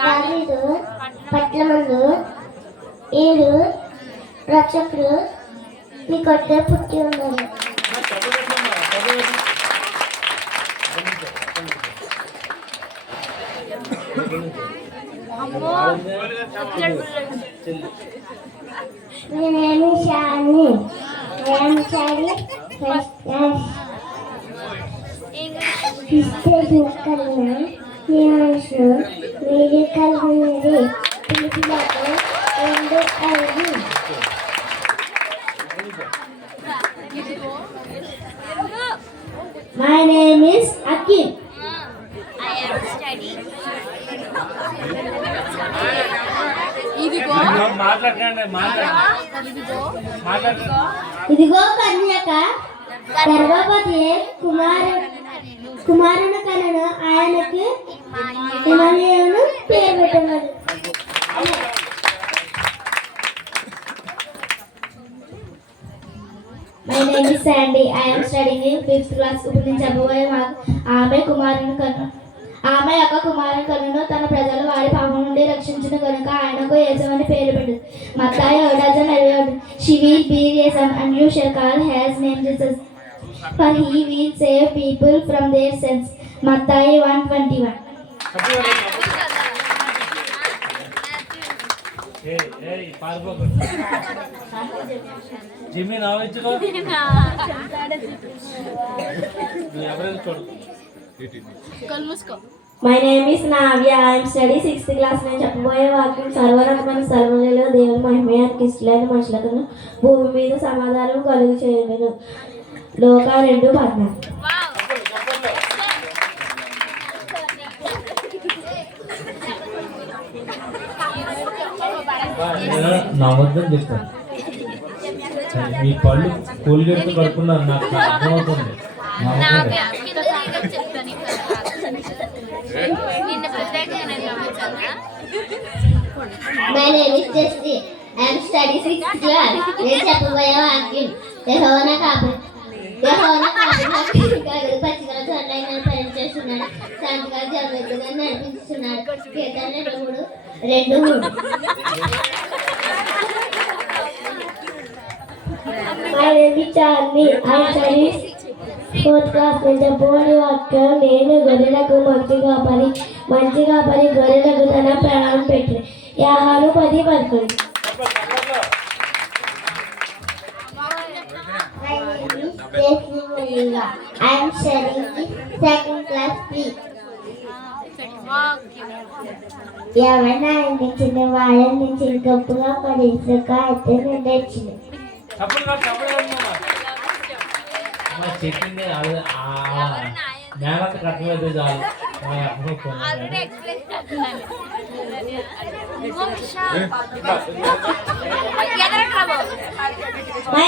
దావీదు పట్లమందు 7 రక్షకులు మీ కొట్టే పుట్టి ఉన్నారు. నేనేమి శాని కలిగిన మీరు కలిగినది పిలిపిలకు 2:5. My name is Akin. I am studying. ఇదిగో కన్యక గర్భవతి కుమారుని కనను ఆయనకు ఇమానుయేలు పేరు పెట్టమని. My name is Sandy. I am studying in 5th class. ఇప్పుడు నేను చెప్పబోయే ఆమె యొక్క కుమారుని కనును తన ప్రజలు వారి పాపం నుండి రక్షించిన కనుక ఆయనకు యేసు అని పేరు పెట్టింది. మత్తయి 7:27. She will bear a son and you shall call his name Jesus, for he will save people from their sins. Mattayi 1:21. My name is Navya. I am studying 6th class. నేను చెప్పబోయే వాక్యం సర్వరకమైన సర్వలలో దేవుని మహిమయానికి ఇష్టలైన మనుషులకు భూమి మీద సమాధానం కలుగు చేయను. లోకా 2:14. నమ్మకం చెప్తాను. మీ పళ్ళు కోల్గేట్ కడుక్కున్నారు, నాకు అర్థమవుతుంది. My name is Jesse. I am studying 6th class. నేను చెప్పబోయే వాక్యం యెహోవా కాపరి పచ్చికల చోట్లైన పనిచేస్తున్నాడు, శాంతిగా జాగ్రత్తగా నడిపిస్తున్నాడు. కీర్తన 2:3. My name is Charlie. I am studying 4th class. నేను చెప్పబోయే వాక్యం నేను గొర్రెలకు మంచి కాపరి గొర్రెలకు తన ప్రాణం పెట్టిన. యాహాను 10:11. My name is Jesse Mulinga. I am studying 2nd class B. ఎవరైనా చిన్న వాళ్ళని నుంచి గొప్పగా పరిశ్రక అయితే నేను తెచ్చింది. చెప్పింది మేళత కట్టలేదు చాలు. My